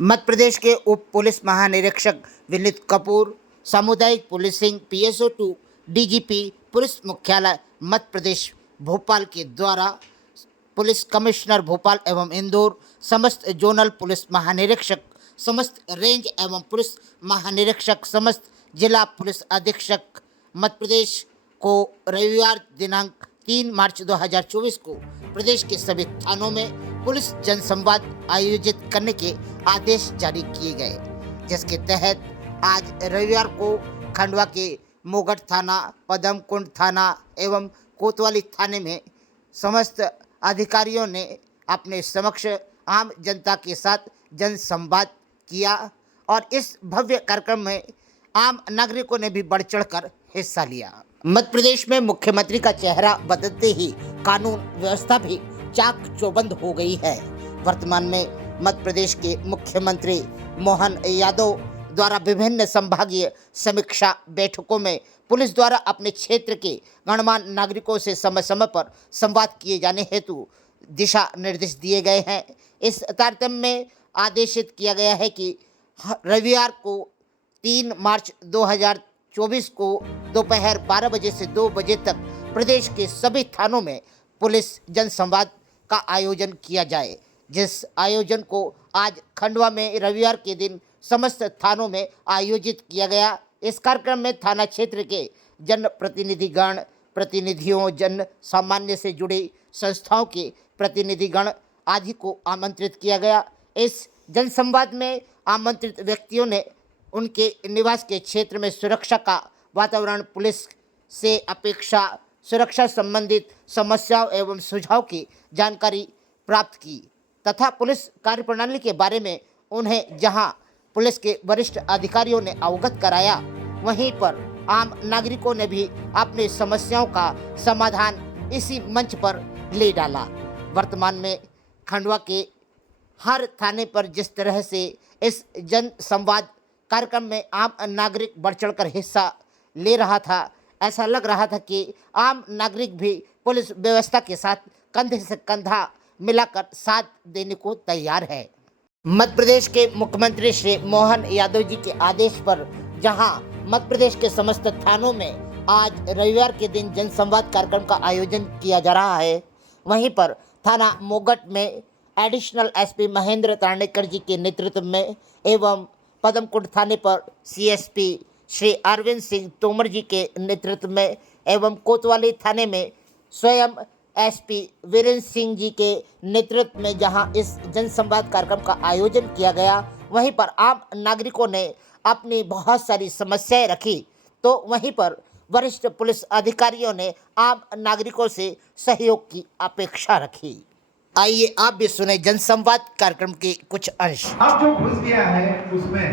मध्य प्रदेश के उप पुलिस महानिरीक्षक विनीत कपूर, सामुदायिक पुलिसिंग PSO2 DGP पुलिस मुख्यालय मध्य प्रदेश भोपाल के द्वारा पुलिस कमिश्नर भोपाल एवं इंदौर, समस्त जोनल पुलिस महानिरीक्षक, समस्त रेंज एवं पुलिस महानिरीक्षक, समस्त जिला पुलिस अधीक्षक मध्य प्रदेश को रविवार दिनांक 3 मार्च 2024 को प्रदेश के सभी थानों में पुलिस जनसंवाद आयोजित करने के आदेश जारी किए गए, जिसके तहत आज रविवार को खंडवा के मोगट थाना, पदमकुंड थाना एवं कोतवाली थाने में समस्त अधिकारियों ने अपने समक्ष आम जनता के साथ जनसंवाद किया और इस भव्य कार्यक्रम में आम नागरिकों ने भी बढ़ चढ़कर हिस्सा लिया। मध्य प्रदेश में मुख्यमंत्री का चेहरा बदलते ही कानून व्यवस्था भी चाक चौबंद हो गई है। वर्तमान में मध्य प्रदेश के मुख्यमंत्री मोहन यादव द्वारा विभिन्न संभागीय समीक्षा बैठकों में पुलिस द्वारा अपने क्षेत्र के गणमान्य नागरिकों से समय समय पर संवाद किए जाने हेतु दिशा निर्देश दिए गए हैं। इस तारतम्य में आदेशित किया गया है कि रविवार को 3 मार्च 2024 को दोपहर 12 बजे से 2 बजे तक प्रदेश के सभी थानों में पुलिस जनसंवाद का आयोजन किया जाए, जिस आयोजन को आज खंडवा में रविवार के दिन समस्त थानों में आयोजित किया गया। इस कार्यक्रम में थाना क्षेत्र के जनप्रतिनिधिगण, प्रतिनिधियों, जन सामान्य से जुड़ी संस्थाओं के प्रतिनिधिगण आदि को आमंत्रित किया गया। इस जनसंवाद में आमंत्रित व्यक्तियों ने उनके निवास के क्षेत्र में सुरक्षा का वातावरण, पुलिस से अपेक्षा, सुरक्षा संबंधित समस्याओं एवं सुझाव की जानकारी प्राप्त की तथा पुलिस कार्यप्रणाली के बारे में उन्हें जहां पुलिस के वरिष्ठ अधिकारियों ने अवगत कराया, वहीं पर आम नागरिकों ने भी अपनी समस्याओं का समाधान इसी मंच पर ले डाला। वर्तमान में खंडवा के हर थाने पर जिस तरह से इस जन संवाद कार्यक्रम में आम नागरिक बढ़ चढ़कर हिस्सा ले रहा था, ऐसा लग रहा था कि आम नागरिक भी पुलिस व्यवस्था के साथ कंधे से कंधा मिलाकर साथ देने को तैयार है। मध्य प्रदेश के मुख्यमंत्री श्री मोहन यादव जी के आदेश पर जहां मध्य प्रदेश के समस्त थानों में आज रविवार के दिन जनसंवाद कार्यक्रम का आयोजन किया जा रहा है, वहीं पर थाना मोगट में एडिशनल SP महेंद्र तारणेकर जी के नेतृत्व में एवं पदमकुंड थाने पर CSP श्री अरविंद सिंह तोमर जी के नेतृत्व में एवं कोतवाली थाने में स्वयं SP वीरेंद्र सिंह जी के नेतृत्व में जहां इस जनसंवाद कार्यक्रम का आयोजन किया गया, वहीं पर आम नागरिकों ने अपनी बहुत सारी समस्याएं रखी, तो वहीं पर वरिष्ठ पुलिस अधिकारियों ने आम नागरिकों से सहयोग की अपेक्षा रखी। आइए आप भी सुने जनसंवाद कार्यक्रम के कुछ अंश। अब जो घुस गया है उसमें,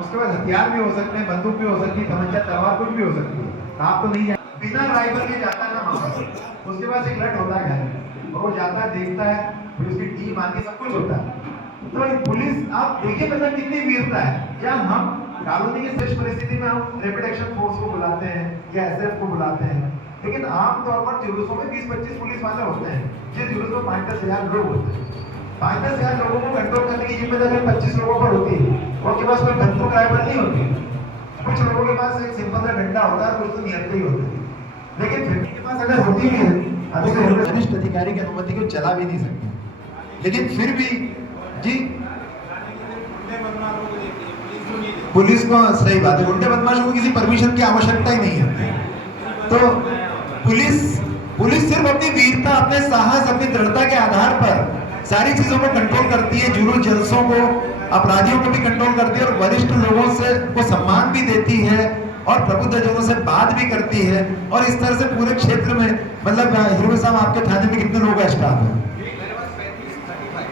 उसके बाद हथियार भी हो सकते हैं, बंदूक भी हो सकती है, तमंचा, तलवार कुछ भी हो सकती है। आप तो नहीं जाए, बिना राइफल के जाता है ना वहाँ पर, उसके पास एक लट होता है घर, और वो जाता है, देखता है, फिर उसकी टीम आती है, सब कुछ होता है। तो पुलिस, आप देखिए मतलब कितनी वीरता है। या हम कॉलोनी की सच परिस्थिति में हम रैपिड एक्शन फोर्स को बुलाते हैं या SF को बुलाते हैं, लेकिन आमतौर पर जुलूसों में 20-25 पुलिस वाले होते हैं, जिस जुलूस में 5-10 हजार लोग होते हैं। 5-10 हजार लोगों को कंट्रोल करने की जिम्मेदारी 25 लोगों पर होती है। उनके पास कोई बंदूक राइफल नहीं होती, कुछ लोगों के पास एक सिंपल सा डंडा होता है, कुछ तो नियंत्रण ही होता है। लेकिन फिर के पास अगर होती भी है, अगर वरिष्ठ अधिकारी की अनुमति को चला भी नहीं सकते, लेकिन फिर भी जी पुलिस को, सही बात है, गुंडे बदमाशों को किसी परमिशन की आवश्यकता ही नहीं है। तो पुलिस सिर्फ अपनी वीरता, अपने साहस, अपनी दृढ़ता के आधार पर सारी चीजों को कंट्रोल करती है, जुलूस जलसों को, अपराधियों को भी कंट्रोल करती है और वरिष्ठ लोगों से को सम्मान भी देती है और प्रबुद्ध जनों से बात भी करती है। और इस तरह से पूरे क्षेत्र में, मतलब हीरो साहब आपके थाने में कितने लोगों का स्टाफ है?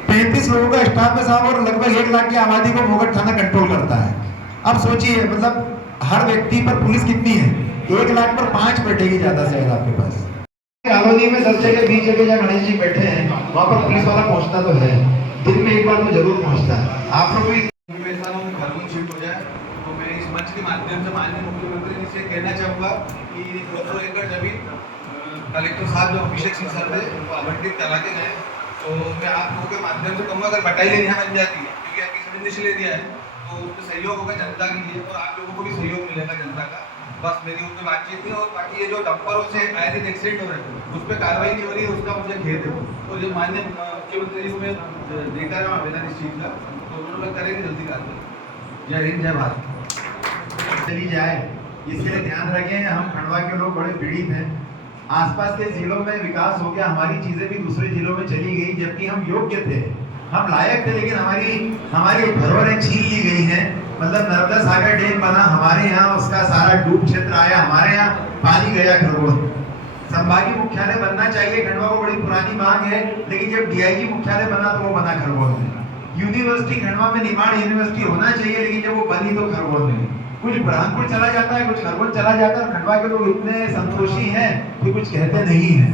35 लोगों का स्टाफ है साहब, और लगभग 1 लाख की आबादी को मोगट थाना कंट्रोल करता है। अब सोचिए, मतलब हर व्यक्ति पर पुलिस कितनी है? 1 लाख पर 5 बैठेगी ज्यादा से ज्यादा आपके पास। कॉलोनी में 10 जगह 20 जगह जहाँ गणेश जी बैठे हैं, वहाँ पर पुलिस वाला पहुँचता तो है, दिन में एक बार तो जरूर पहुँचता है। आप लोग भी ऐसा ना घर में शिफ्ट हो जाए, तो मैं इस मंच के माध्यम से माननीय मुख्यमंत्री जी से कहना चाहूँगा कि 200 एकड़ जमीन कलेक्टर साहब जो अभिषेक सिंह सर थे वो आवंटित करा के गए, तो मैं आप लोगों के माध्यम से कहूँगा अगर बटालियन यहाँ बन जाती है, क्योंकि इनिशिएटिव दिया है, तो उसमें सहयोग होगा जनता के लिए और आप लोगों को भी सहयोग मिलेगा जनता का। बस मेरी उनसे बातचीत थी। और बाकी ये जो डंपरों से आए दिन एक्सीडेंट हो रहे हैं उस पर कार्रवाई नहीं हो रही है, उसका मुझे खेद है। और जो माननीय मुख्यमंत्री जी को मैं देखा रहा हूँ आवेदन इस चीज़ का, तो उन्होंने लोग करेंगे जल्दी कार्रवाई। जय हिंद, जय भारत। चली जाए इसके लिए ध्यान रखें। हम खंडवा के लोग बड़े पीड़ित हैं। आसपास के जिलों में विकास हो गया, हमारी चीजें भी दूसरे जिलों में चली गई, जबकि हम योग्य थे, हम लायक थे, लेकिन हमारी धरोहरें छीन ली गई हैं। मतलब नर्मदा सागर डैम बना हमारे यहाँ, उसका सारा डूब क्षेत्र आया हमारे यहाँ, पानी गया खरगोन। संभागीय मुख्यालय बनना चाहिए खंडवा को, बड़ी पुरानी मांग है, लेकिन जब डीआईजी मुख्यालय बना तो वो बना खरगोन में। यूनिवर्सिटी खंडवा में निर्माण यूनिवर्सिटी होना चाहिए, लेकिन जब वो बनी तो खरगोन में। कुछ बुरहानपुर चला जाता है, कुछ खरगोन चला जाता है। खंडवा के लोग इतने संतोषी हैं कि कुछ कहते नहीं हैं।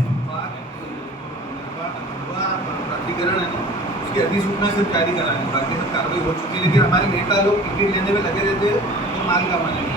प्राधिकरण है ना, उसकी अधिसूचना सिर्फ जारी करानी, बाकी सब कार्रवाई हो चुकी है। लेकिन हमारे नेता लोग टिकट लेने में लगे रहते हैं तो माल कमाने में।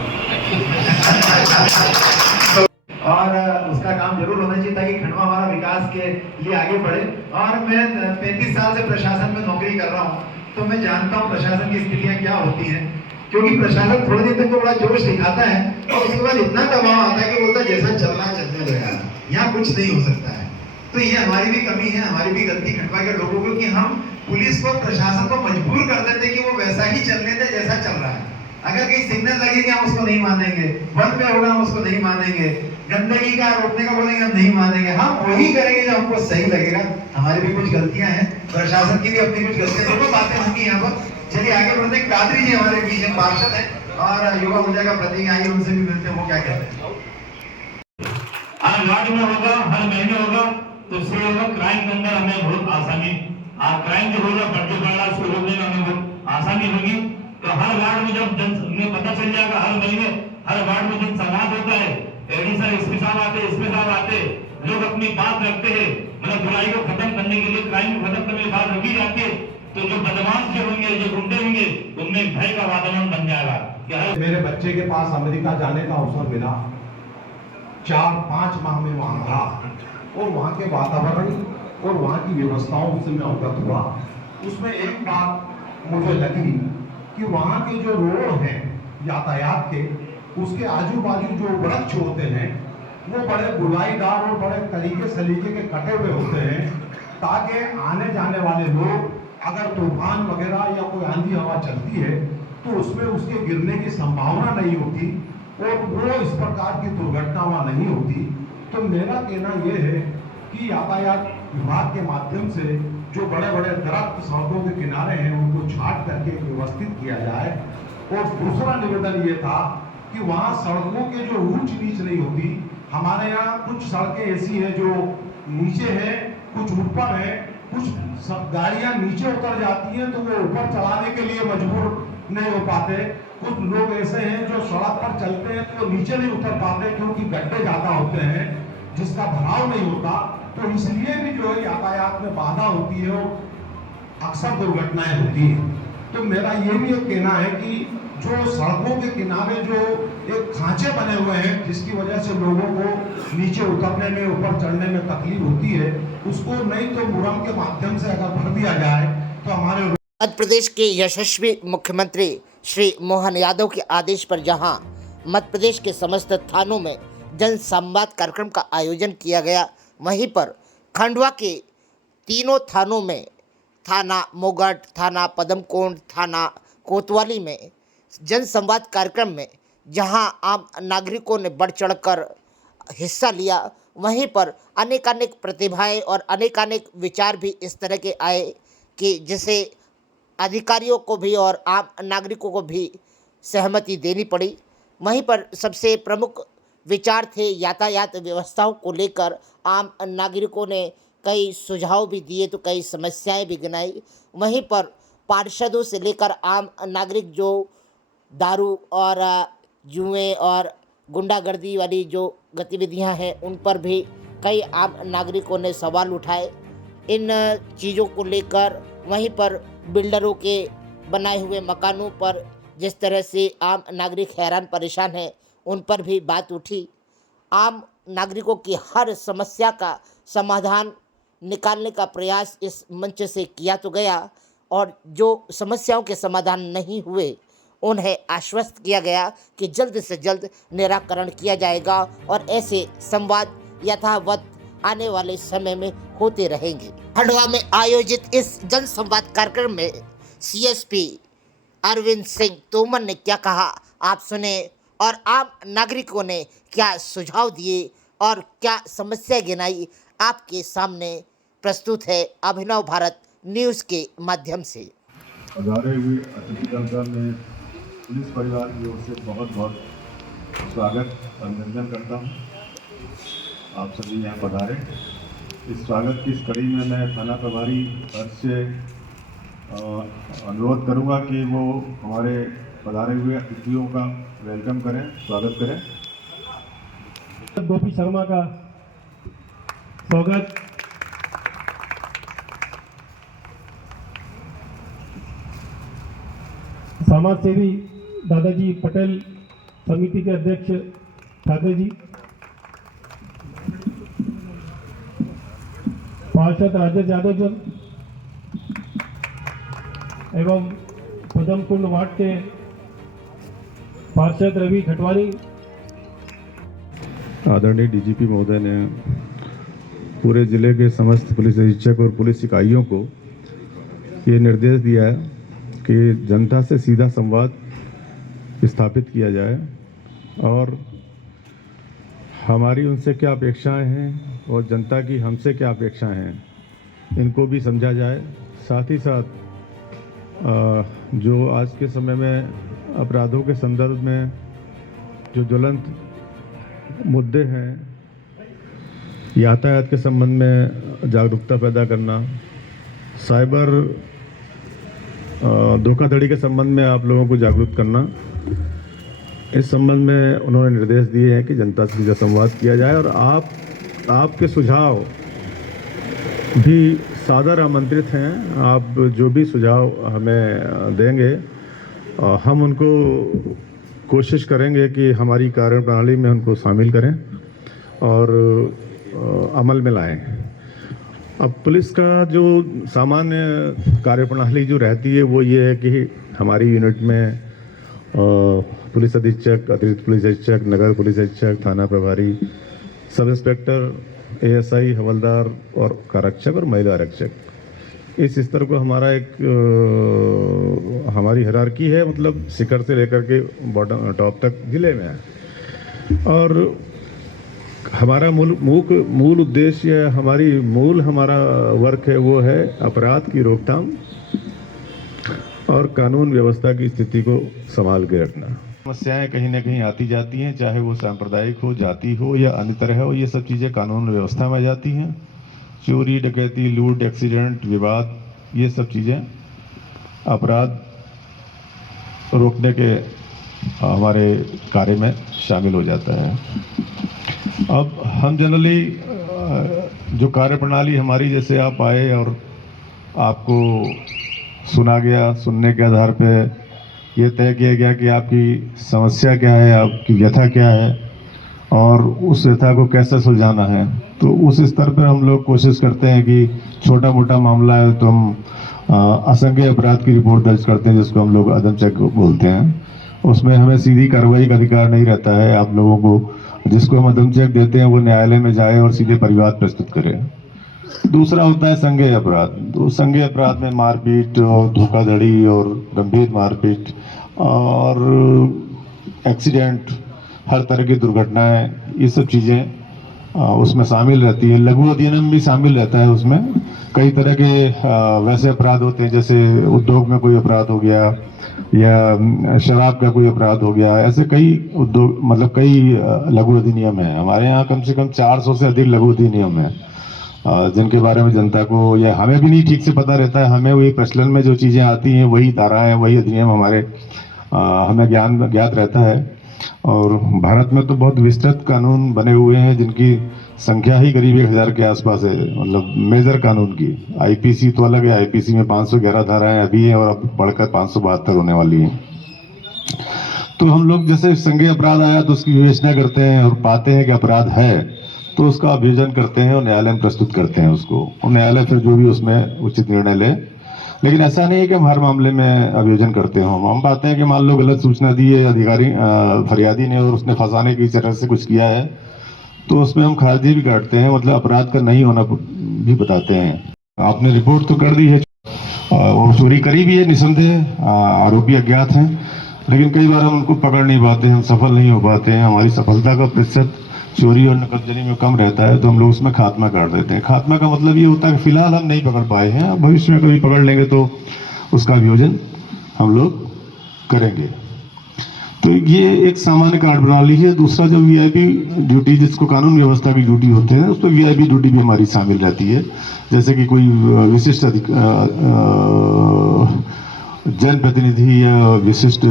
और उसका काम जरूर होना चाहिए ताकि खंडवा हमारा विकास के लिए आगे बढ़े। और मैं 35 साल से प्रशासन में नौकरी कर रहा हूँ, तो मैं जानता हूँ प्रशासन की स्थितियाँ क्या होती हैं। क्योंकि प्रशासन थोड़े दिन तक तो बड़ा जोश दिखाता है और उसके बाद इतना दबाव आता है कि बोलता है जैसा चलना चलने दो यार, यहाँ कुछ नहीं हो सकता है। तो ये हमारी भी कमी है, हमारी भी गलती खंडवा के लोगों को, कि हम पुलिस को, प्रशासन को मजबूर कर देते कि वो वैसा ही चलने दे जैसा चल रहा है। अगर कहीं सिग्नल लगेगा हम उसको नहीं मानेंगे, वन पे होगा हम उसको नहीं मानेंगे, गंदगी का रोकने का बोलेंगे हम नहीं मानेंगे, हम वही करेंगे जो हमको सही लगेगा। हमारी भी कुछ गलतियां हैं, प्रशासन की भी अपनी कुछ गलतियां, दोनों बातें होंगी यहाँ पर। चलिए आगे बढ़ते हैं। कादरी जी हमारे बीच में पार्षद है और युवा ऊर्जा का प्रतीक, आइए उनसे भी मिलते हैं, वो क्या कहते हैं। हर वार्ड में होगा, हर महीने होगा, तो इससे होगा क्राइम के अंदर हमें बहुत आसानी, क्राइम जो होगा बढ़ते बढ़ रहा है उसको रोकने में हमें बहुत आसानी होगी। तो हर वार्ड में जब में पता चल जाएगा, हर महीने हर वार्ड में जब संवाद होता है, एडी सर एसपी साहब आते, एसपी साहब आते, लोग अपनी बात रखते हैं, मतलब बुराई को खत्म करने के लिए, क्राइम को खत्म करने की बात रखी जाती है, तो जो बदमाश जो होंगे, जो गुंडे होंगे, उनमें भय का वातावरण बन जाएगा। मेरे बच्चे के पास अमेरिका जाने का अवसर मिला, 4-5 माह में वहां रहा और वहां के वातावरण और वहां की व्यवस्थाओं से मैं अवगत हुआ। उसमें एक बात मुझे लगी कि वहां के जो रोड हैं यातायात के, उसके आजू बाजू जो वृक्ष होते हैं वो बड़े बुराईदार और बड़े तरीके सलीके के कटे हुए होते हैं, ताकि आने जाने वाले लोग, अगर तूफान वगैरह या कोई आंधी हवा चलती है तो उसमें उसके गिरने की संभावना नहीं होती और वो इस प्रकार की दुर्घटना वहाँ नहीं होती। तो मेरा कहना यह है कि यातायात विभाग के माध्यम से जो बड़े बड़े दरख्त सड़कों के किनारे हैं उनको छांट करके व्यवस्थित किया जाए। और दूसरा निवेदन ये था कि वहाँ सड़कों के जो ऊंच नीच नहीं होती, हमारे यहाँ कुछ सड़कें ऐसी हैं जो नीचे है, कुछ ऊपर है, कुछ गाड़ियां नीचे उतर जाती हैं तो वो ऊपर चढ़ाने के लिए मजबूर नहीं हो पाते। कुछ लोग ऐसे हैं जो सड़क पर चलते हैं तो नीचे नहीं उतर पाते क्योंकि गड्ढे ज्यादा होते हैं जिसका भराव नहीं होता, तो इसलिए भी जो है यातायात में बाधा होती है और अक्सर दुर्घटनाएं होती हैं। तो मेरा ये भी एक कहना है कि जो सड़कों के किनारे जो एक खांचे बने हुए हैं जिसकी वजह से लोगों को नीचे उतरने में, ऊपर चढ़ने में तकलीफ होती है, उसको नहीं तो मुरम के माध्यम से अगर भर दिया जाए तो हमारे मध्य प्रदेश के यशस्वी मुख्यमंत्री श्री मोहन यादव के आदेश पर जहां मध्य प्रदेश के समस्त थानों में जन संवाद कार्यक्रम का आयोजन किया गया, वहीं पर खंडवा के तीनों थानों में, थाना मोगट, थाना पदमकोट, थाना कोतवाली में जन संवाद कार्यक्रम में जहां आम नागरिकों ने बढ़ चढ़कर हिस्सा लिया, वहीं पर अनेकानेक प्रतिभाएं और अनेकानेक विचार भी इस तरह के आए कि जिसे अधिकारियों को भी और आम नागरिकों को भी सहमति देनी पड़ी। वहीं पर सबसे प्रमुख विचार थे यातायात व्यवस्थाओं को लेकर। आम नागरिकों ने कई सुझाव भी दिए तो कई समस्याएं भी गिनाई। वहीं पर पार्षदों से लेकर आम नागरिक जो दारू और जुए और गुंडागर्दी वाली जो गतिविधियां हैं उन पर भी कई आम नागरिकों ने सवाल उठाए इन चीज़ों को लेकर। वहीं पर बिल्डरों के बनाए हुए मकानों पर जिस तरह से आम नागरिक हैरान परेशान हैं उन पर भी बात उठी। आम नागरिकों की हर समस्या का समाधान निकालने का प्रयास इस मंच से किया तो गया। और जो समस्याओं के समाधान नहीं हुए उन्हें आश्वस्त किया गया कि जल्द से जल्द निराकरण किया जाएगा और ऐसे संवाद यथावत आने वाले समय में होते रहेंगे। खंडवा में आयोजित इस जन संवाद कार्यक्रम में सीएसपी अरविंद सिंह तोमर ने क्या कहा आप सुने और आम नागरिकों ने क्या सुझाव दिए और क्या समस्या गिनाई आपके सामने प्रस्तुत है अभिनव भारत न्यूज़ के माध्यम से। पधारे हुए अतिथिगण में पुलिस परिवार की ओर से बहुत बहुत स्वागत अभिनंदन करता हूँ। आप सभी यहाँ पधारे। इस स्वागत की इस कड़ी में मैं थाना प्रभारी हर्ष से अनुरोध करूँगा कि वो हमारे पधारे हुए अतिथियों का वेलकम करें, स्वागत करें। गोपी शर्मा का स्वागत, समाज सेवी दादाजी पटेल समिति के अध्यक्ष ठाकरे जी, पार्षद राजेश यादव जी एवं पदमकुंड वार्ड के पार्षद रवि खटवानी। आदरणीय डीजीपी महोदय ने पूरे जिले के समस्त पुलिस अधीक्षक और पुलिस इकाइयों को ये निर्देश दिया है कि जनता से सीधा संवाद स्थापित किया जाए और हमारी उनसे क्या अपेक्षाएं हैं और जनता की हमसे क्या अपेक्षाएं हैं इनको भी समझा जाए। साथ ही साथ जो आज के समय में अपराधों के संदर्भ में जो ज्वलंत मुद्दे हैं, यातायात के संबंध में जागरूकता पैदा करना, साइबर धोखाधड़ी के संबंध में आप लोगों को जागरूक करना, इस संबंध में उन्होंने निर्देश दिए हैं कि जनता से सीधा संवाद किया जाए और आपके सुझाव भी सादर आमंत्रित हैं। आप जो भी सुझाव हमें देंगे हम उनको कोशिश करेंगे कि हमारी कार्यप्रणाली में उनको शामिल करें और अमल में लाएं। अब पुलिस का जो सामान्य कार्यप्रणाली जो रहती है वो ये है कि हमारी यूनिट में पुलिस अधीक्षक, अतिरिक्त पुलिस अधीक्षक, नगर पुलिस अधीक्षक, थाना प्रभारी, सब इंस्पेक्टर, एएसआई, हवलदार और आरक्षक और महिला आरक्षक, इस स्तर को हमारा एक हमारी हायरार्की है, मतलब शिखर से लेकर के बॉटम टॉप तक जिले में है। और हमारा मूल उद्देश्य, हमारा वर्क है वो है अपराध की रोकथाम और कानून व्यवस्था की स्थिति को संभाल के रखना। समस्याएं कहीं ना कहीं आती जाती हैं, चाहे वो सांप्रदायिक हो, जाति हो या अन्य तरह हो, ये सब चीज़ें कानून व्यवस्था में आ जाती हैं। चोरी, डकैती, लूट, एक्सीडेंट, विवाद, ये सब चीज़ें अपराध रोकने के हमारे कार्य में शामिल हो जाता है। अब हम जनरली जो कार्यप्रणाली हमारी, जैसे आप आए और आपको सुना गया, सुनने के आधार पे ये तय किया गया कि आपकी समस्या क्या है, आपकी व्यथा क्या है और उस व्यथा को कैसे सुलझाना है। तो उस स्तर पर हम लोग कोशिश करते हैं कि छोटा मोटा मामला है तो हम असंज्ञेय अपराध की रिपोर्ट दर्ज करते हैं, जिसको हम लोग अदम चेक बोलते हैं। उसमें हमें सीधी कार्रवाई का अधिकार नहीं रहता है। आप लोगों को जिसको हम अदम चेक देते हैं वो न्यायालय में जाए और सीधे परिवाद प्रस्तुत करे। दूसरा होता है संज्ञेय अपराध। तो संज्ञेय अपराध में मारपीट और धोखाधड़ी और गंभीर मारपीट और एक्सीडेंट, हर तरह की दुर्घटनाएं, ये सब चीज़ें उसमें शामिल रहती है। लघु अधिनियम भी शामिल रहता है उसमें। कई तरह के वैसे अपराध होते हैं, जैसे उद्योग में कोई अपराध हो गया या शराब का कोई अपराध हो गया। ऐसे कई उद्योग, मतलब कई लघु अधिनियम है। हमारे यहाँ कम से कम 400 से अधिक लघु अधिनियम है, जिनके बारे में जनता को या हमें भी नहीं ठीक से पता रहता है। हमें वही प्रचलन में जो चीज़ें आती हैं, वही धाराएं, वही अधिनियम हमारे हमें ज्ञात रहता है। और भारत में तो बहुत विस्तृत कानून बने हुए हैं, जिनकी संख्या ही करीब 1000 के आसपास है, मतलब मेजर कानून की। आईपीसी तो अलग है, आईपीसी में 511 धाराएं अभी हैं और अब बढ़कर 572 होने वाली हैं। तो हम लोग जैसे संज्ञेय अपराध आया तो उसकी विवेचना करते हैं और पाते हैं कि अपराध है तो उसका अभियोजन करते हैं और न्यायालय में प्रस्तुत करते हैं उसको, और न्यायालय फिर जो भी उसमें उचित निर्णय ले। लेकिन ऐसा नहीं है कि हम हर मामले में अभियोजन करते हों। हम पाते हैं कि मान लो गलत सूचना दी है अधिकारी फरियादी ने और उसने फंसाने की तरह से कुछ किया है, तो उसमें हम खारिजी भी काटते हैं, मतलब अपराध का नहीं होना भी बताते हैं। आपने रिपोर्ट तो कर दी है और चोरी करी भी है, निसंदेह आरोपी अज्ञात हैं, लेकिन कई बार हम उनको पकड़ नहीं पाते, हम सफल नहीं हो पाते हैं। हमारी सफलता का प्रतिशत चोरी और नकदजनी में कम रहता है, तो हम लोग उसमें खात्मा कर देते हैं। खात्मा का मतलब ये होता है कि फिलहाल हम नहीं पकड़ पाए हैं, भविष्य में कभी पकड़ लेंगे तो उसका अभियोजन हम लोग करेंगे। तो ये एक सामान्य कार्य प्रणाली है। दूसरा जो वीआईपी ड्यूटी, जिसको कानून व्यवस्था की ड्यूटी होते हैं, उस पर वीआईपी ड्यूटी भी हमारी शामिल रहती है। जैसे कि कोई विशिष्ट जनप्रतिनिधि या विशिष्ट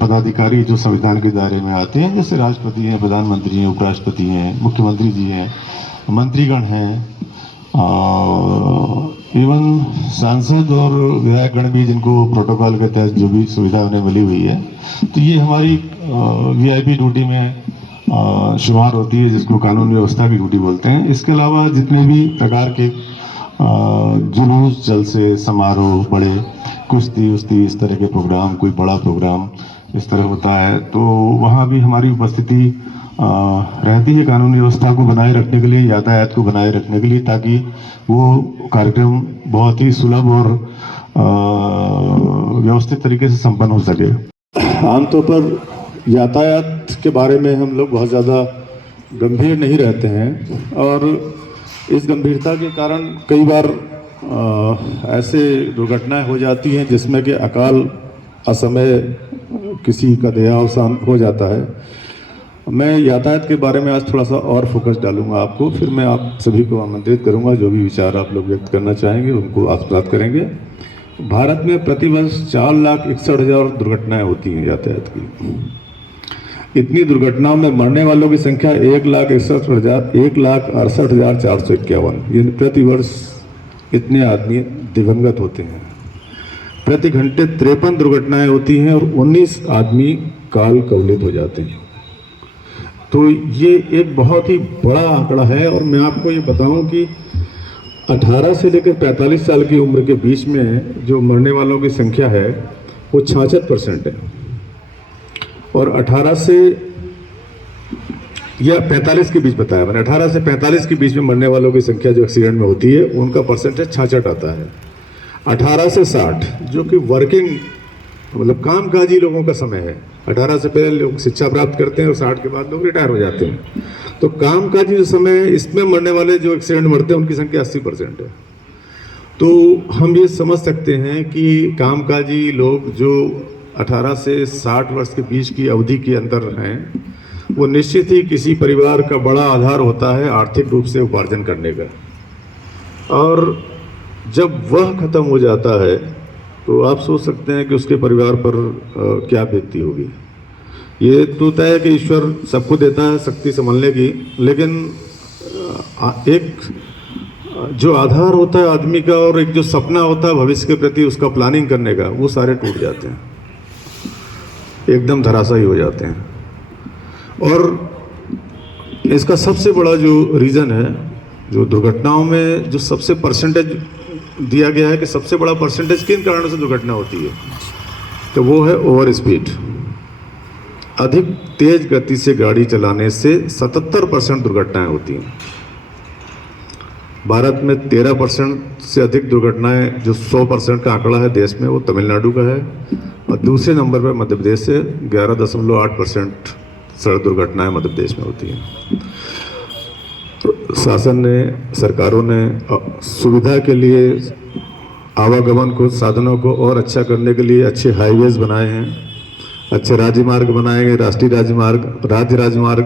पदाधिकारी जो संविधान के दायरे में आते हैं, जैसे राष्ट्रपति हैं, प्रधानमंत्री हैं, उपराष्ट्रपति हैं, मुख्यमंत्री जी हैं, मंत्रीगण हैं, इवन सांसद और विधायकगण भी, जिनको प्रोटोकॉल के तहत जो भी सुविधा उन्हें मिली हुई है, तो ये हमारी वीआईपी ड्यूटी में शुमार होती है, जिसको कानून व्यवस्था की ड्यूटी बोलते हैं। इसके अलावा जितने भी प्रकार के जुलूस, जलसे, समारोह, बड़े कुश्ती उश्ती इस तरह के प्रोग्राम, कोई बड़ा प्रोग्राम इस तरह होता है, तो वहाँ भी हमारी उपस्थिति रहती है कानून व्यवस्था को बनाए रखने के लिए, यातायात को बनाए रखने के लिए, ताकि वो कार्यक्रम बहुत ही सुलभ और व्यवस्थित तरीके से संपन्न हो सके। आमतौर पर यातायात के बारे में हम लोग बहुत ज़्यादा गंभीर नहीं रहते हैं, और इस गंभीरता के कारण कई बार ऐसे दुर्घटनाएं हो जाती हैं जिसमें कि अकाल असमय किसी का देहावसान हो जाता है। मैं यातायात के बारे में आज थोड़ा सा और फोकस डालूंगा आपको, फिर मैं आप सभी को आमंत्रित करूंगा, जो भी विचार आप लोग व्यक्त करना चाहेंगे उनको आत्मसात करेंगे। भारत में प्रतिवर्ष 4,61,000 दुर्घटनाएं होती हैं यातायात की। इतनी दुर्घटनाओं में मरने वालों की संख्या 1,68,451, ये प्रतिवर्ष इतने आदमी दिवंगत होते हैं। प्रति घंटे 53 दुर्घटनाएं होती हैं और 19 आदमी काल कवलित हो जाते हैं। तो ये एक बहुत ही बड़ा आंकड़ा है। और मैं आपको ये बताऊं कि 18 से लेकर 45 साल की उम्र के बीच में जो मरने वालों की संख्या है वो 66% है, और 18 से या 45 के बीच बताया मैंने, 18 से 45 के बीच में मरने वालों की संख्या जो एक्सीडेंट में होती है उनका परसेंटेज 66 आता है। 18 से 60 जो कि वर्किंग मतलब कामकाजी लोगों का समय है, 18 से पहले लोग शिक्षा प्राप्त करते हैं और 60 के बाद लोग रिटायर हो जाते हैं। तो कामकाजी जो समय है इसमें मरने वाले जो एक्सीडेंट मरते हैं उनकी संख्या 80% है। तो हम ये समझ सकते हैं कि कामकाजी लोग जो 18 से 60 वर्ष के बीच की अवधि के अंदर हैं, वो निश्चित ही किसी परिवार का बड़ा आधार होता है आर्थिक रूप से उपार्जन करने का। और जब वह खत्म हो जाता है तो आप सोच सकते हैं कि उसके परिवार पर क्या बीतती होगी। ये तो तय है कि ईश्वर सबको देता है शक्ति संभलने की, लेकिन एक जो आधार होता है आदमी का और एक जो सपना होता है भविष्य के प्रति उसका प्लानिंग करने का, वो सारे टूट जाते हैं, एकदम धराशायी हो जाते हैं। और इसका सबसे बड़ा जो रीज़न है, जो दुर्घटनाओं में जो सबसे परसेंटेज दिया गया है कि सबसे बड़ा परसेंटेज किन कारणों से दुर्घटना होती है, तो वो है ओवर स्पीड। अधिक तेज गति से गाड़ी चलाने से 77% दुर्घटनाएं होती हैं। भारत में 13% से अधिक दुर्घटनाएं, जो 100% का आंकड़ा है देश में, वो तमिलनाडु का है, और दूसरे नंबर पर मध्य प्रदेश से 11.8% सड़क दुर्घटनाएं मध्य प्रदेश में होती हैं। शासन ने, सरकारों ने सुविधा के लिए आवागमन को, साधनों को और अच्छा करने के लिए अच्छे हाईवेज बनाए हैं, अच्छे राजमार्ग बनाए गए, राष्ट्रीय राजमार्ग, राज्य राजमार्ग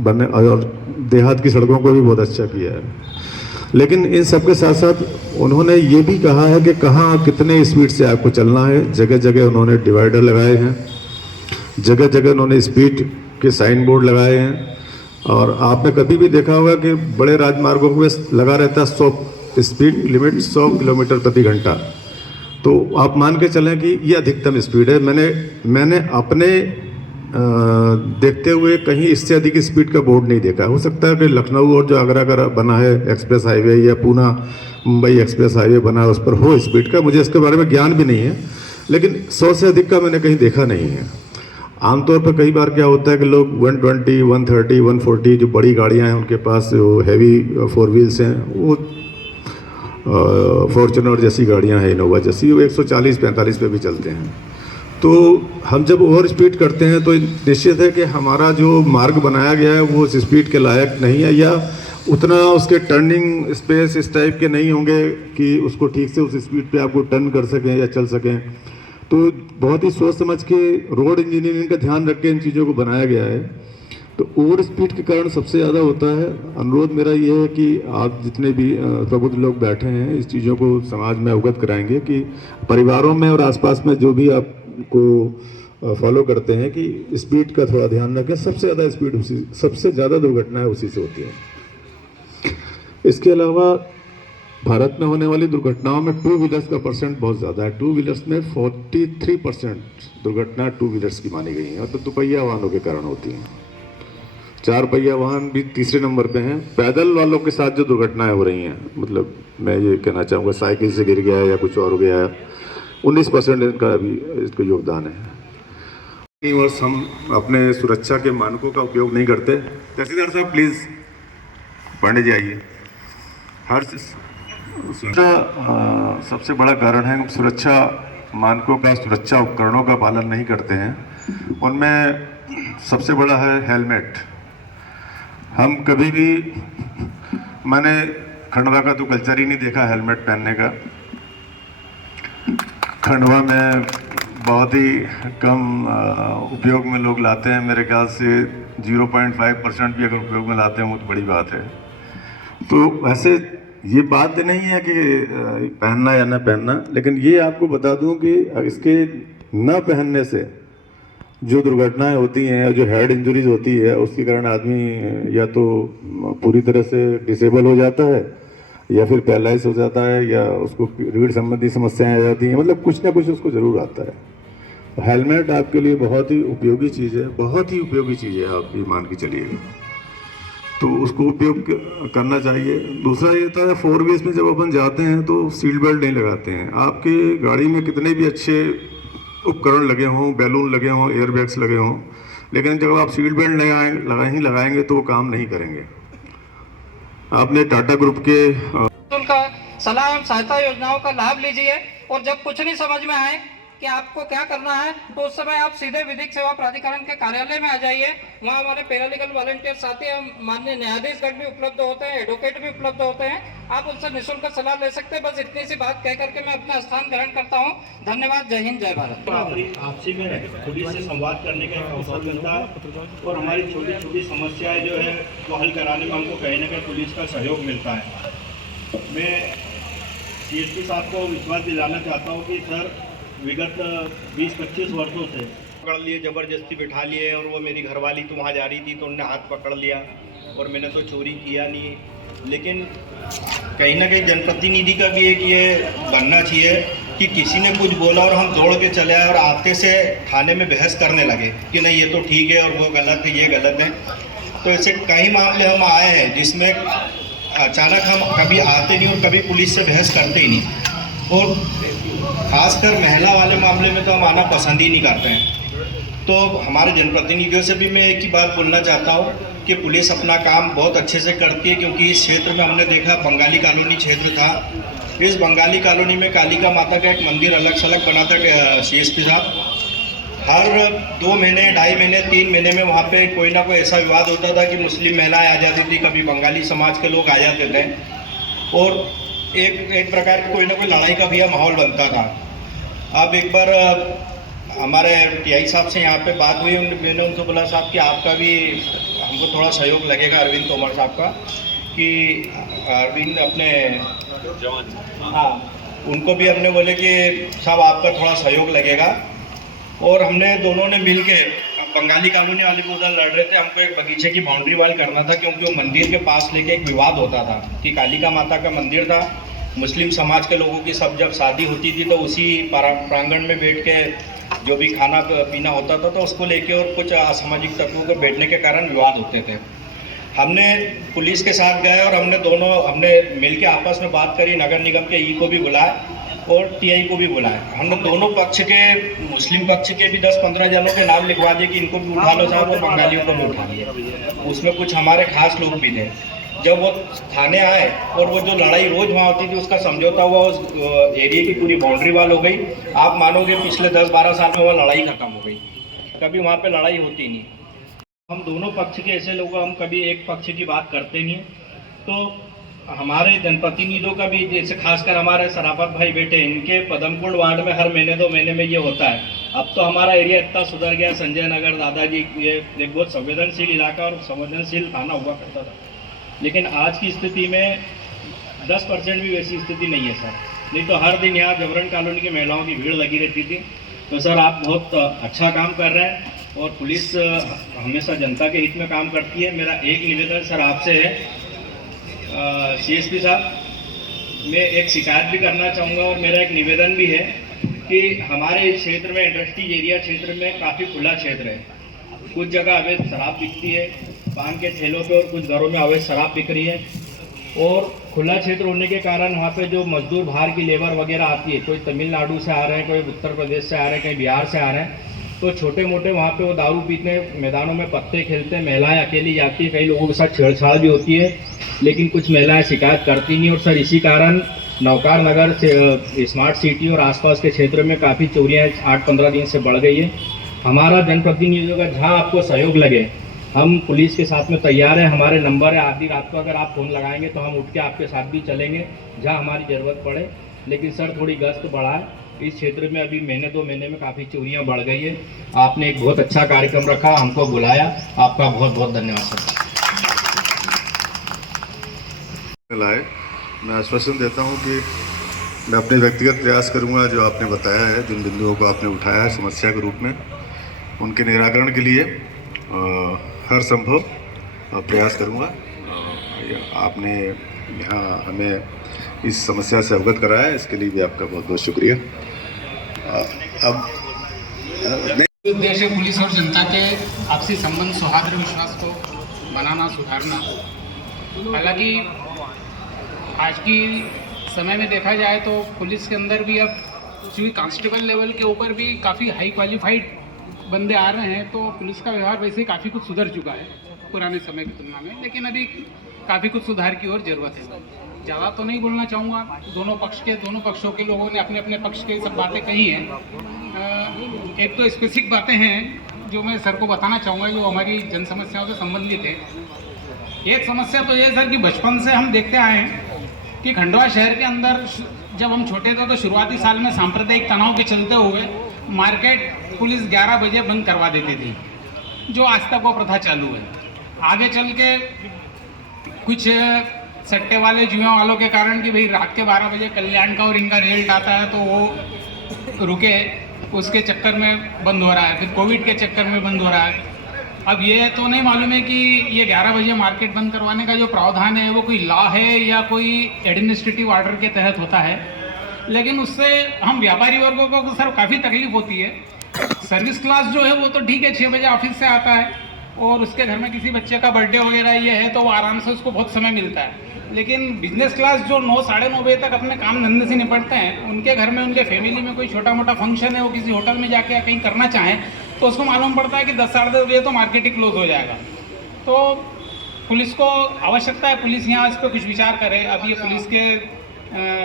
बने, और देहात की सड़कों को भी बहुत अच्छा किया है। लेकिन इन सब के साथ साथ उन्होंने ये भी कहा है कि कहाँ कितने स्पीड से आपको चलना है। जगह जगह उन्होंने डिवाइडर लगाए हैं, जगह जगह उन्होंने स्पीड के साइन बोर्ड लगाए हैं। और आपने कभी भी देखा होगा कि बड़े राजमार्गों में लगा रहता है 100 स्पीड लिमिट, 100 किलोमीटर प्रति घंटा। तो आप मान के चलें कि ये अधिकतम स्पीड है। मैंने अपने देखते हुए कहीं इससे अधिक स्पीड का बोर्ड नहीं देखा। हो सकता है कि लखनऊ और जो आगरा का बना है एक्सप्रेस हाईवे या पूना मुंबई एक्सप्रेस हाईवे बना उस पर हो स्पीड का, मुझे इसके बारे में ज्ञान भी नहीं है, लेकिन 100 से अधिक का मैंने कहीं देखा नहीं है। आमतौर पर कई बार क्या होता है कि लोग 120, 130, 140 जो बड़ी गाड़ियां हैं उनके पास जो हैवी 4 व्हील्स हैं, वो फॉर्च्यूनर जैसी गाड़ियां हैं, इनोवा जैसी, वो 140-45 पे भी चलते हैं। तो हम जब ओवर स्पीड करते हैं तो निश्चित है कि हमारा जो मार्ग बनाया गया है वो उस स्पीड के लायक नहीं है, या उतना उसके टर्निंग स्पेस इस टाइप के नहीं होंगे कि उसको ठीक से उस स्पीड पे आपको टर्न कर सकें या चल सकें। तो बहुत ही सोच समझ के रोड इंजीनियरिंग का ध्यान रख के इन चीज़ों को बनाया गया है। तो ओवर स्पीड के कारण सबसे ज़्यादा होता है। अनुरोध मेरा ये है कि आप जितने भी प्रबुद्ध लोग बैठे हैं इस चीज़ों को समाज में अवगत कराएंगे कि परिवारों में और आसपास में जो भी आपको फॉलो करते हैं कि स्पीड का थोड़ा ध्यान रखें। सबसे ज़्यादा स्पीड सबसे ज़्यादा दुर्घटनाएं उसी से होती हैं। इसके अलावा भारत में होने वाली दुर्घटनाओं में 2 व्हीलर्स का परसेंट बहुत ज़्यादा है। 2 व्हीलर्स में 43% दुर्घटना 2 व्हीलर्स की मानी गई हैं, और तो दुपहिया वाहनों के कारण होती हैं। 4 पहिया वाहन भी तीसरे नंबर पे हैं। पैदल वालों के साथ जो दुर्घटनाएं हो रही हैं, मतलब मैं ये कहना चाहूँगा साइकिल से गिर गया है या कुछ और हो गया है, 19% इनका अभी इसका योगदान है। वर्ष हम अपने सुरक्षा के मानकों का उपयोग नहीं करते। तहसीलदार साहब प्लीज़ पंडित जी आइए। हर सबसे बड़ा कारण है सुरक्षा मानकों का, सुरक्षा उपकरणों का पालन नहीं करते हैं। उनमें सबसे बड़ा है हेलमेट। हम कभी भी, मैंने खंडवा का तो कल्चर ही नहीं देखा हेलमेट पहनने का। खंडवा में बहुत ही कम उपयोग में लोग लाते हैं, मेरे ख्याल से 0.5% भी अगर उपयोग में लाते हैं वो तो बड़ी बात है। तो वैसे ये बात नहीं है कि पहनना या न पहनना, लेकिन ये आपको बता दूं कि इसके न पहनने से जो दुर्घटनाएं होती हैं, जो हेड इंजरीज होती है, उसके कारण आदमी या तो पूरी तरह से डिसेबल हो जाता है, या फिर पैरालाइज हो जाता है, या उसको रीढ़ संबंधी समस्याएं आ जाती हैं। मतलब कुछ ना कुछ उसको ज़रूर आता है। हेलमेट आपके लिए बहुत ही उपयोगी चीज़ है, बहुत ही उपयोगी चीज़ है, आप ये मान के चलिएगा। तो उसको उपयोग करना चाहिए। दूसरा ये होता है 4 व्हील्स में जब अपन जाते हैं तो सीट बेल्ट नहीं लगाते हैं। आपके गाड़ी में कितने भी अच्छे उपकरण लगे हों, बैलून लगे हों, एयरबैग्स लगे हों, लेकिन जब आप सीट बेल्ट लगाएंगे तो वो काम नहीं करेंगे। आपने टाटा ग्रुप के उनका सलाह एवं सहायता योजनाओं का लाभ लीजिए, और जब कुछ नहीं समझ में आए कि आपको क्या करना है तो उस समय आप सीधे विधिक सेवा प्राधिकरण के कार्यालय में आ जाइए। वहाँ हमारे पैरालीगल वॉलंटियर साथी हम माननीय न्यायाधीशगण भी उपलब्ध होते हैं, एडवोकेट भी उपलब्ध होते हैं। आप उनसे निःशुल्क सलाह ले सकते हैं। बस इतनी सी बात कह करके मैं अपना स्थान ग्रहण करता हूँ। धन्यवाद। जय हिंद, जय भारत। आपसी में पुलिस से संवाद करने का अवसर मिलता है, और हमारी छोटी छोटी समस्याएं जो है वो हल कराने में हमको कहीं ना कहीं पुलिस का सहयोग मिलता है। मैं CSP साहब को विश्वास दिलाना चाहता हूँ कि सर विगत 20-25 वर्षों से पकड़ लिए, ज़बरदस्ती बिठा लिए, और वो मेरी घरवाली तो वहाँ जा रही थी तो उन्होंने हाथ पकड़ लिया, और मैंने तो चोरी किया नहीं। लेकिन कहीं ना कहीं जनप्रतिनिधि का भी एक ये बनना चाहिए कि किसी ने कुछ बोला और हम दौड़ के चले आए और आते से थाने में बहस करने लगे कि नहीं ये तो ठीक है और वो गलत है, ये गलत है। तो ऐसे कई मामले हम आए हैं जिसमें अचानक हम कभी आते नहीं और कभी पुलिस से बहस करते ही नहीं, और खासकर महिला वाले मामले में तो हम आना पसंद ही नहीं करते हैं। तो हमारे जनप्रतिनिधियों से भी मैं एक ही बात बोलना चाहता हूँ कि पुलिस अपना काम बहुत अच्छे से करती है, क्योंकि इस क्षेत्र में हमने देखा बंगाली कॉलोनी क्षेत्र था। इस बंगाली कॉलोनी में कालिका माता का एक मंदिर अलग सलग बना था CSP साहब। हर 2 महीने, 2.5 महीने, 3 महीने में वहाँ पे कोई ना कोई ऐसा विवाद होता था कि मुस्लिम महिलाएं आ जाती थी, कभी बंगाली समाज के लोग आ जाते थे, और एक प्रकार की कोई ना कोई लड़ाई का भी माहौल बनता था। अब एक बार हमारे TI साहब से यहाँ पे बात हुई, मैंने उनको बोला साहब कि आपका भी हमको थोड़ा सहयोग लगेगा, अरविंद तोमर साहब का, कि अरविंद अपने जवान, हाँ, उनको भी हमने बोले कि साहब आपका थोड़ा सहयोग लगेगा। और हमने दोनों ने मिल के बंगाली कॉलोनी वाले को उधर लड़ रहे थे, हमको एक बगीचे की बाउंड्री वाल करना था, क्योंकि वो मंदिर के पास लेके एक विवाद होता था कि कालिका माता का मंदिर था, मुस्लिम समाज के लोगों की सब जब शादी होती थी तो उसी प्रांगण में बैठ के जो भी खाना पीना होता था, तो उसको लेके और कुछ असामाजिक तत्वों को बैठने के कारण विवाद होते थे। हमने पुलिस के साथ गए और हमने मिलके आपस में बात करी, नगर निगम के ई को भी बुलाया और टीआई को भी बुलाया। हमने दोनों पक्ष के, मुस्लिम पक्ष के भी 10-15 जनों के नाम लिखवा दिए कि इनको भी उठा लो साहब, और बंगालियों को भी उठा लिया। उसमें कुछ हमारे खास लोग भी थे। जब वो थाने आए और वो जो लड़ाई रोज वहाँ होती थी उसका समझौता हुआ, उस एरिया की पूरी बाउंड्री वाल हो गई। आप मानोगे पिछले 10-12 साल में वहाँ लड़ाई खत्म हो गई, कभी वहाँ पे लड़ाई होती नहीं। हम दोनों पक्ष के ऐसे लोग, हम कभी एक पक्ष की बात करते नहीं। तो हमारे जनप्रतिनिधियों का भी, जैसे खासकर हमारे सराफत भाई बेटे, इनके पदमपुर वार्ड में हर महीने 2 महीने में ये होता है। अब तो हमारा एरिया इतना सुधर गया, संजय नगर, दादाजी, ये एक बहुत संवेदनशील इलाका और संवेदनशील थाना हुआ करता था, लेकिन आज की स्थिति में 10% भी वैसी स्थिति नहीं है सर। नहीं तो हर दिन यहाँ जबरन कॉलोनी की महिलाओं की भीड़ लगी रहती थी। तो सर आप बहुत अच्छा काम कर रहे हैं और पुलिस हमेशा जनता के हित में काम करती है। मेरा एक निवेदन सर आपसे है, CSP साहब, मैं एक शिकायत भी करना चाहूँगा और मेरा एक निवेदन भी है कि हमारे क्षेत्र में, इंडस्ट्रियल एरिया क्षेत्र में काफ़ी खुला क्षेत्र है। कुछ जगह अवैध शराब बिकती है, पान के ठेलों पे, और कुछ घरों में अवैध शराब बिक रही है। और खुला क्षेत्र होने के कारण वहाँ पे जो मजदूर बाहर की लेबर वगैरह आती है, कोई तमिलनाडु से आ रहे हैं, कोई उत्तर प्रदेश से आ रहे हैं, कहीं बिहार से आ रहे हैं, तो छोटे मोटे वहाँ पे वो दारू पीते, मैदानों में पत्ते खेलते हैं, महिलाएं अकेली जाती है, कई लोगों के साथ छेड़छाड़ भी होती है, लेकिन कुछ महिलाएं शिकायत करती नहीं। और सर इसी कारण नौकार नगर से स्मार्ट सिटी और आसपास के क्षेत्र में काफ़ी चोरियाँ 8-15 दिन से बढ़ गई है। हमारा जनप्रतिनिधियों का जहाँ आपको सहयोग लगे, हम पुलिस के साथ में तैयार हैं। हमारे नंबर है, आधी रात को अगर आप फ़ोन लगाएंगे तो हम उठ के आपके साथ भी चलेंगे जहाँ हमारी ज़रूरत पड़े। लेकिन सर थोड़ी गश्त बढ़ाए, इस क्षेत्र में अभी महीने 2 महीने में काफ़ी चोरियाँ बढ़ गई है। आपने एक बहुत अच्छा कार्यक्रम रखा, हमको बुलाया, आपका बहुत बहुत धन्यवाद सर। मैं आश्वासन देता हूं कि मैं अपने व्यक्तिगत प्रयास करूंगा, जो आपने बताया है, जिन बिंदुओं को आपने उठाया है समस्या के रूप में, उनके निराकरण के लिए हर संभव प्रयास करूंगा। आपने यहाँ हमें इस समस्या से अवगत कराया है, इसके लिए भी आपका बहुत बहुत शुक्रिया। अब उद्देश्य पुलिस और जनता के आपसी संबंध, सौहार्द, विश्वास को बनाना, सुधारना। हालांकि आज की समय में देखा जाए तो पुलिस के अंदर भी अब चूँकि कांस्टेबल लेवल के ऊपर भी काफ़ी हाई क्वालिफाइड बंदे आ रहे हैं, तो पुलिस का व्यवहार वैसे ही काफ़ी कुछ सुधर चुका है पुराने समय की तुलना में, लेकिन अभी काफ़ी कुछ सुधार की ओर ज़रूरत है। ज़्यादा तो नहीं बोलना चाहूँगा, दोनों पक्षों के लोगों ने अपने अपने पक्ष की सब बातें कही हैं। एक तो स्पेसिफिक बातें हैं जो मैं सर को बताना चाहूँगा, जो हमारी जन समस्याओं से संबंधित है। एक समस्या तो ये सर कि बचपन से हम देखते आए हैं कि खंडवा शहर के अंदर जब हम छोटे थे तो शुरुआती साल में सांप्रदायिक तनाव के चलते हुए मार्केट पुलिस 11 बजे बंद करवा देती थी, जो आज तक वो प्रथा चालू है। आगे चल के कुछ सट्टे वाले, जुए वालों के कारण कि भाई रात के 12 बजे कल्याण का और इनका रेल्ट आता है तो वो रुके, उसके चक्कर में बंद हो रहा है। फिर कोविड के चक्कर में बंद हो रहा है। अब ये तो नहीं मालूम है कि ये 11 बजे मार्केट बंद करवाने का जो प्रावधान है वो कोई लॉ है या कोई एडमिनिस्ट्रेटिव ऑर्डर के तहत होता है, लेकिन उससे हम व्यापारी वर्गों को सर काफ़ी तकलीफ होती है। सर्विस क्लास जो है वो तो ठीक है, 6 बजे ऑफिस से आता है और उसके घर में किसी बच्चे का बर्थडे वगैरह ये है तो वो आराम से उसको बहुत समय मिलता है। लेकिन बिजनेस क्लास जो 9-9:30 बजे तक अपने काम धंधे से निपटते हैं, उनके घर में, उनके फैमिली में कोई छोटा मोटा फंक्शन है, वो किसी होटल में जाके कहीं करना चाहें तो उसको मालूम पड़ता है कि 10-10:30 बजे तो मार्केट ही क्लोज हो जाएगा। तो पुलिस को आवश्यकता है, पुलिस यहाँ इस पर कुछ विचार करे। अब ये पुलिस के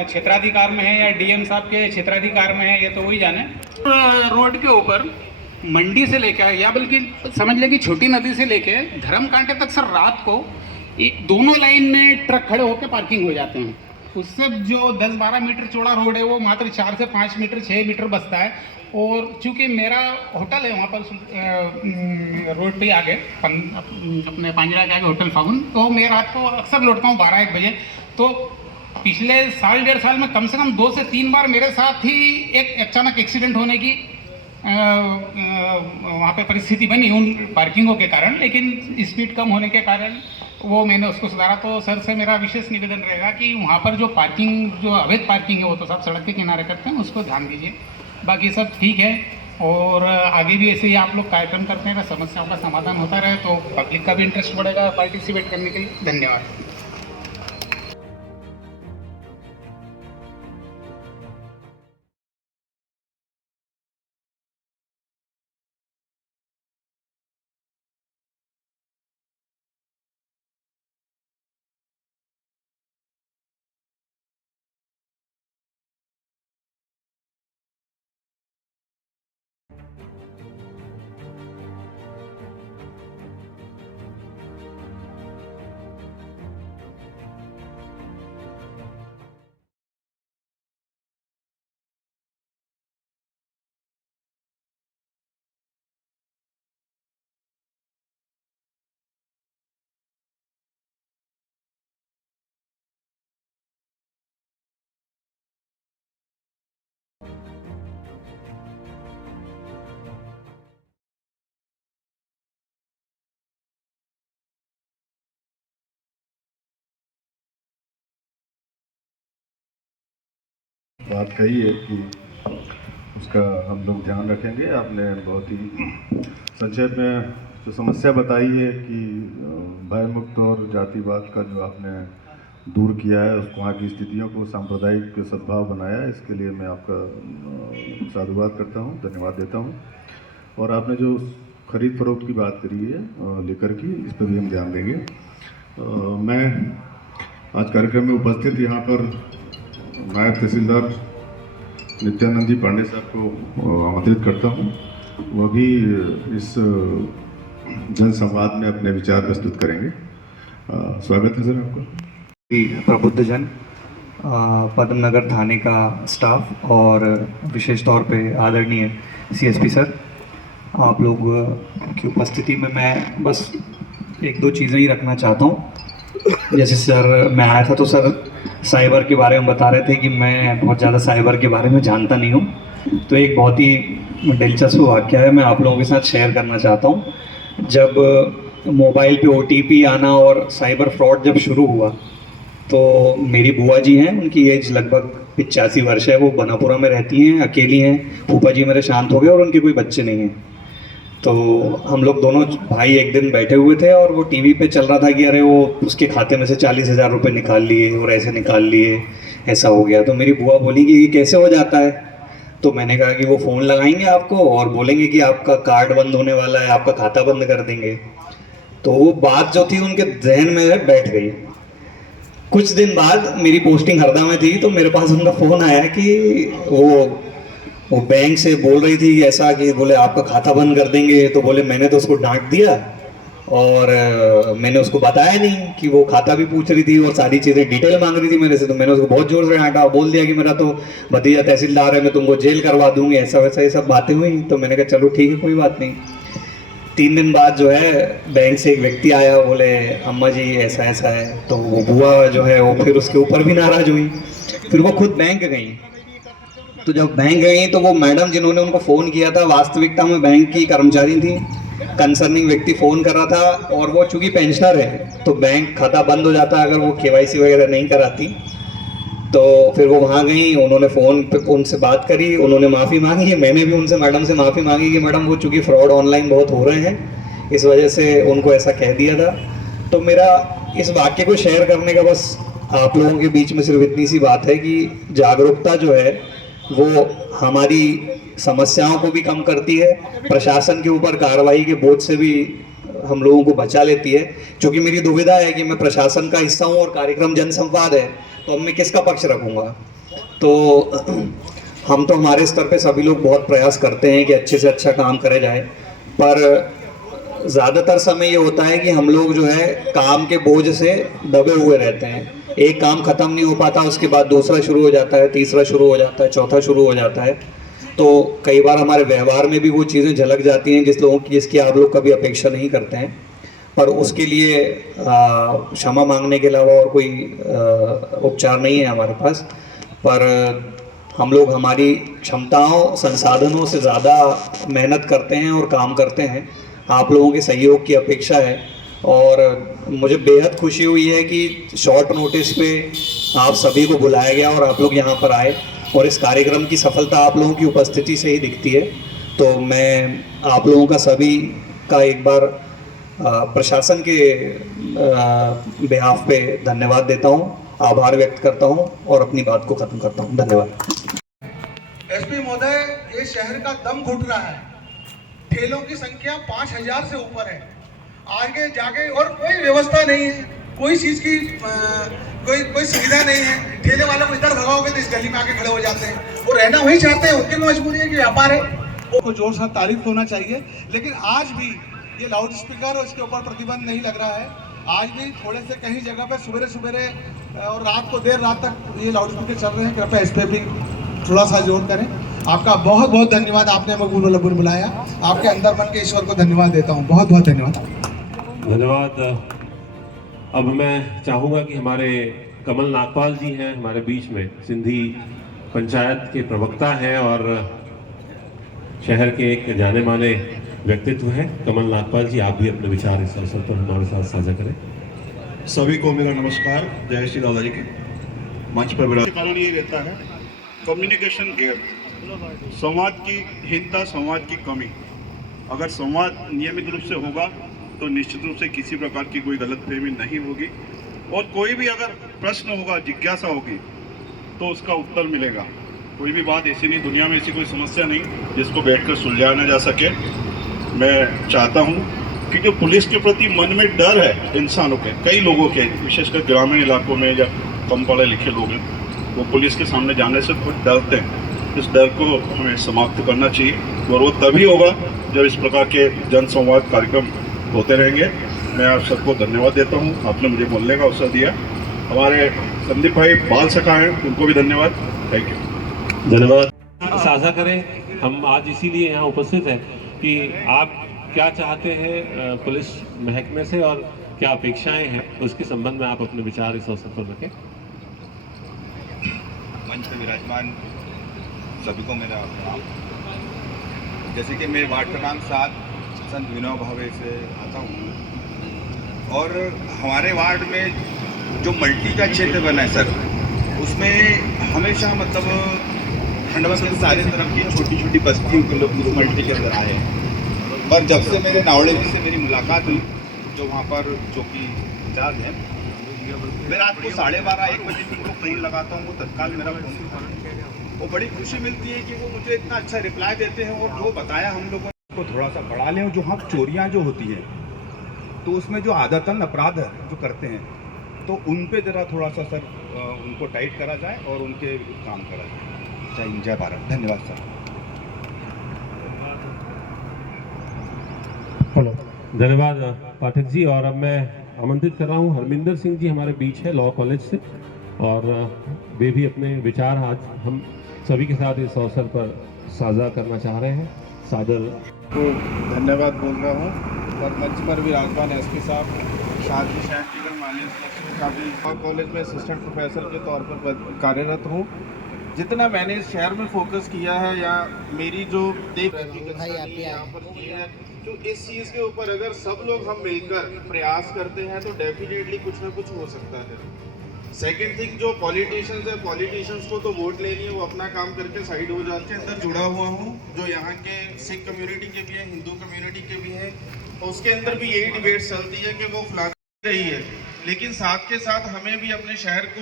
क्षेत्राधिकार में है या DM साहब के क्षेत्राधिकार में है, ये तो वही जाने। रोड के ऊपर मंडी से लेकर, या बल्कि समझ लें कि छोटी नदी से लेके धर्म कांटे तक सर रात को दोनों लाइन में ट्रक खड़े होकर पार्किंग हो जाते हैं। उससे जो 10-12 मीटर चौड़ा रोड है वो मात्र 4 से 5 मीटर 6 मीटर बचता है। और चूँकि मेरा होटल है वहाँ पर रोड पे आगे, अपने पांजरा के आगे होटल फागुन, तो मैं रात को अक्सर लौटता हूँ 12-1 बजे। तो पिछले 1.5 साल में कम से कम 2 से 3 बार मेरे साथ ही एक अचानक एक्सीडेंट होने की वहाँ पे परिस्थिति बनी उन पार्किंगों के कारण, लेकिन स्पीड कम होने के कारण वो मैंने उसको सुधारा। तो सर से मेरा विशेष निवेदन रहेगा कि वहाँ पर जो पार्किंग, जो अवैध पार्किंग है वो तो सब सड़क के किनारे करते हैं, उसको ध्यान दीजिए। बाकी सब ठीक है। और आगे भी ऐसे ही आप लोग कार्यक्रम करते रहे, समस्याओं का समाधान होता रहे, तो पब्लिक का भी इंटरेस्ट बढ़ेगा पार्टिसिपेट करने के लिए। धन्यवाद। बात कही है कि उसका हम लोग ध्यान रखेंगे। आपने बहुत ही संक्षेप में जो समस्या बताई है कि भयमुक्त और जातिवाद का जो आपने दूर किया है, उसको वहाँ की स्थितियों को सांप्रदायिक सद्भाव बनाया है, इसके लिए मैं आपका साधुवाद करता हूँ, धन्यवाद देता हूँ। और आपने जो खरीद फरोख्त की बात करी है लेकर की, इस पर भी हम ध्यान देंगे। मैं आज कार्यक्रम में उपस्थित यहाँ पर नायब तहसीलदार नित्यानंद जी पांडे साहब को आमंत्रित करता हूँ। वह भी इस जनसंवाद में अपने विचार प्रस्तुत करेंगे। स्वागत है सर आपका। प्रबुद्धजन, पद्मनगर थाने का स्टाफ और विशेष तौर पे आदरणीय सीएसपी सर, आप लोग की उपस्थिति में मैं बस एक दो चीज़ें ही रखना चाहता हूँ। जैसे सर मैं आया था तो सर साइबर के बारे में बता रहे थे कि मैं बहुत ज़्यादा साइबर के बारे में जानता नहीं हूँ, तो एक बहुत ही दिलचस्प वाक़या है मैं आप लोगों के साथ शेयर करना चाहता हूँ। जब मोबाइल पे OTP आना और साइबर फ्रॉड जब शुरू हुआ तो मेरी बुआ जी हैं, उनकी एज लगभग 85 वर्ष है, वो बनापुरा में रहती हैं, अकेली हैं। फूफा जी मेरे शांत हो गए और उनके कोई बच्चे नहीं हैं। तो हम लोग दोनों भाई एक दिन बैठे हुए थे और वो टीवी पे चल रहा था कि अरे वो उसके खाते में से 40,000 रुपये निकाल लिए और ऐसे निकाल लिए, ऐसा हो गया। तो मेरी बुआ बोली कि ये कैसे हो जाता है? तो मैंने कहा कि वो फ़ोन लगाएंगे आपको और बोलेंगे कि आपका कार्ड बंद होने वाला है, आपका खाता बंद कर देंगे। तो वो बात जो थी उनके जहन में बैठ गई। कुछ दिन बाद मेरी पोस्टिंग हरदा में थी, तो मेरे पास उनका फ़ोन आया कि वो बैंक से बोल रही थी ऐसा कि बोले आपका खाता बंद कर देंगे। तो बोले मैंने तो उसको डांट दिया और मैंने उसको बताया नहीं कि वो खाता भी पूछ रही थी और सारी चीज़ें डिटेल मांग रही थी मेरे से। तो मैंने उसको बहुत ज़ोर से डांटा, बोल दिया कि मेरा तो भतीजा तहसीलदार है, मैं तुमको जेल करवा दूंगी, ऐसा वैसा ये सब बातें हुई। तो मैंने कहा चलो ठीक है, कोई बात नहीं। 3 दिन बाद जो है बैंक से एक व्यक्ति आया, बोले अम्मा जी ऐसा ऐसा है। तो वो बुआ जो है वो फिर उसके ऊपर भी नाराज़ हुई। फिर वो खुद बैंक गई। तो जब बैंक गई तो वो मैडम जिन्होंने उनको फ़ोन किया था वास्तविकता में बैंक की कर्मचारी थी। कंसर्निंग व्यक्ति फ़ोन कर रहा था और वो चूँकि पेंशनर है तो बैंक खाता बंद हो जाता अगर वो KYC वगैरह नहीं कराती। तो फिर वो वहाँ गई, उन्होंने फ़ोन पे उनसे बात करी, उन्होंने माफ़ी मांगी। मैंने भी उनसे मैडम से माफ़ी मांगी कि मैडम वो चूँकि फ्रॉड ऑनलाइन बहुत हो रहे हैं, इस वजह से उनको ऐसा कह दिया था। तो मेरा इस वाक्य को शेयर करने का बस आप लोगों के बीच में सिर्फ इतनी सी बात है कि जागरूकता जो है वो हमारी समस्याओं को भी कम करती है, प्रशासन के ऊपर कार्रवाई के बोझ से भी हम लोगों को बचा लेती है। क्योंकि मेरी दुविधा है कि मैं प्रशासन का हिस्सा हूँ और कार्यक्रम जनसंवाद है, तो अब मैं किसका पक्ष रखूँगा। तो हम तो हमारे स्तर पे सभी लोग बहुत प्रयास करते हैं कि अच्छे से अच्छा काम करे जाए, पर ज़्यादातर समय ये होता है कि हम लोग जो है काम के बोझ से दबे हुए रहते हैं। एक काम ख़त्म नहीं हो पाता, उसके बाद दूसरा शुरू हो जाता है, तीसरा शुरू हो जाता है, चौथा शुरू हो जाता है। तो कई बार हमारे व्यवहार में भी वो चीज़ें झलक जाती हैं जिसकी आप लोग कभी अपेक्षा नहीं करते हैं। पर उसके लिए क्षमा मांगने के अलावा और कोई उपचार नहीं है हमारे पास। पर हम लोग हमारी क्षमताओं संसाधनों से ज़्यादा मेहनत करते हैं और काम करते हैं। आप लोगों के सहयोग की अपेक्षा है और मुझे बेहद खुशी हुई है कि शॉर्ट नोटिस पे आप सभी को बुलाया गया और आप लोग यहाँ पर आए और इस कार्यक्रम की सफलता आप लोगों की उपस्थिति से ही दिखती है। तो मैं आप लोगों का सभी का एक बार प्रशासन के बिहाफ पे धन्यवाद देता हूँ, आभार व्यक्त करता हूँ और अपनी बात को ख़त्म करता हूँ। धन्यवाद। एसपी महोदय, ये शहर का दम घुट रहा है। ठेलों की संख्या 5000 से ऊपर है। आगे जाके और कोई व्यवस्था नहीं है, कोई चीज की कोई सुविधा नहीं है। ठेले वालों को इधर भगाओगे तो इस गली में आके खड़े हो जाते हैं। वो रहना वही चाहते हैं, उनकी मजबूरी है कि व्यापार है। वो जोर से तारीफ होना चाहिए, लेकिन आज भी ये लाउड स्पीकर और इसके ऊपर प्रतिबंध नहीं लग रहा है। आज भी थोड़े से कहीं जगह पे सवेरे और रात को देर रात तक ये लाउड स्पीकर चल रहे हैं। कृपया इस पर भी थोड़ा सा जोर करें। आपका बहुत बहुत धन्यवाद, आपने हमें बुलाया। आपके अंदर मन के ईश्वर को धन्यवाद देता हूँ। बहुत बहुत धन्यवाद। अब मैं चाहूँगा कि हमारे कमल नागपाल जी हैं हमारे बीच में, सिंधी पंचायत के प्रवक्ता हैं और शहर के एक जाने माने व्यक्तित्व हैं। कमल नागपाल जी, आप भी अपने विचार इस अवसर पर हमारे साथ साझा करें। सभी को मेरा नमस्कार। जय श्री दादा जी के मंच पर विराज। कारण ये रहता है कम्युनिकेशन गैप, संवाद की हीनता, संवाद की कमी। अगर संवाद नियमित रूप से होगा तो निश्चित रूप से किसी प्रकार की कोई गलतफहमी नहीं होगी और कोई भी अगर प्रश्न होगा, जिज्ञासा होगी तो उसका उत्तर मिलेगा। कोई भी बात ऐसी नहीं, दुनिया में ऐसी कोई समस्या नहीं जिसको बैठकर सुलझाया ना जा सके। मैं चाहता हूं कि जो पुलिस के प्रति मन में डर है इंसानों के, कई लोगों के, विशेषकर ग्रामीण इलाकों में या कम पढ़े लिखे लोग हैं, वो पुलिस के सामने जाने से कुछ डरते हैं। इस डर को हमें समाप्त करना चाहिए और वो तभी होगा जब इस प्रकार के जन संवाद कार्यक्रम होते रहेंगे। मैं आप सबको धन्यवाद देता हूँ, आपने मुझे बोलने का अवसर दिया। हमारे संदीप भाई बाल सखा हैं, उनको भी धन्यवाद। Thank you. धन्यवाद। साझा करें, हम आज इसीलिए यहाँ उपस्थित हैं कि आप क्या चाहते हैं पुलिस महकमे से और क्या अपेक्षाएं हैं, उसके संबंध में आप अपने विचार इस अवसर पर रखें। मंच पर विराजमान सभी को मेरा प्रणाम। जैसे कि मैं वार्ड क्रमांक 7 संत विनोबा भावे से आता हूँ और हमारे वार्ड में जो मल्टी का क्षेत्र बना है सर, उसमें हमेशा मतलब खंडवा के सारे तरफ की छोटी छोटी बस्तियों के लोग उस मल्टी के अंदर आए हैं। पर जब से मेरे नावड़े जी से मेरी मुलाकात हुई, जो वहाँ पर चौकी इंचार्ज है, मैं रात को 12:30-1 बजे उनको फ़ोन लगाता हूँ, वो तत्काल मेरा फ़ोन उठाते हैं। वो बड़ी खुशी मिलती है कि वो मुझे इतना अच्छा रिप्लाई देते हैं और जो बताया हम लोगों को थोड़ा सा बढ़ा लें। और जो हम चोरियाँ जो होती हैं तो उसमें जो आदतन अपराध जो करते हैं तो उन पे ज़रा थोड़ा सा सर उनको टाइट करा जाए और उनके काम करा जाए। जय हिंद, जय भारत। धन्यवाद सर। धन्यवाद पाठक जी। और अब मैं आमंत्रित कर रहा हूँ हरमिंदर सिंह जी हमारे बीच है लॉ कॉलेज से, और वे भी अपने विचार आज हम सभी के साथ इस अवसर पर साझा करना चाह रहे हैं। सादर को धन्यवाद बोल रहा हूँ और मंच पर विराजमान एसपी साहब, साथ ही शहर की लॉ कॉलेज में असिस्टेंट प्रोफेसर के तौर पर कार्यरत हूँ। जितना मैंने इस शहर में फोकस किया है या मेरी जो देख यहाँ पर की है, तो इस चीज़ के ऊपर अगर सब लोग हम मिलकर प्रयास करते हैं तो डेफिनेटली कुछ ना कुछ हो सकता है। सेकेंड थिंग, जो पॉलिटिशियंस है, पॉलिटिशियंस को तो वोट लेनी है, वो अपना काम करके साइड हो जाते हैं। अंदर जुड़ा हुआ हूँ जो यहाँ के सिख कम्युनिटी के भी है, हिंदू कम्युनिटी के भी है, तो उसके अंदर भी यही डिबेट चलती है कि वो फलाना रही है, लेकिन साथ के साथ हमें भी अपने शहर को,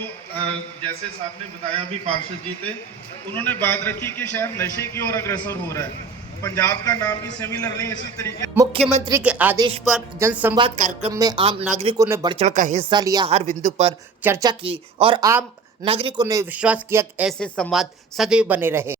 जैसे साहब ने बताया अभी पार्षद जी थे, उन्होंने बात रखी कि शहर नशे की ओर अग्रसर हो रहा है। पंजाब का नाम भी सिमिलरली इसी तरीके। मुख्यमंत्री के आदेश पर जनसंवाद कार्यक्रम में आम नागरिकों ने बढ़ चढ़ कर हिस्सा लिया, हर बिंदु पर चर्चा की और आम नागरिकों ने विश्वास किया कि ऐसे संवाद सदैव बने रहे।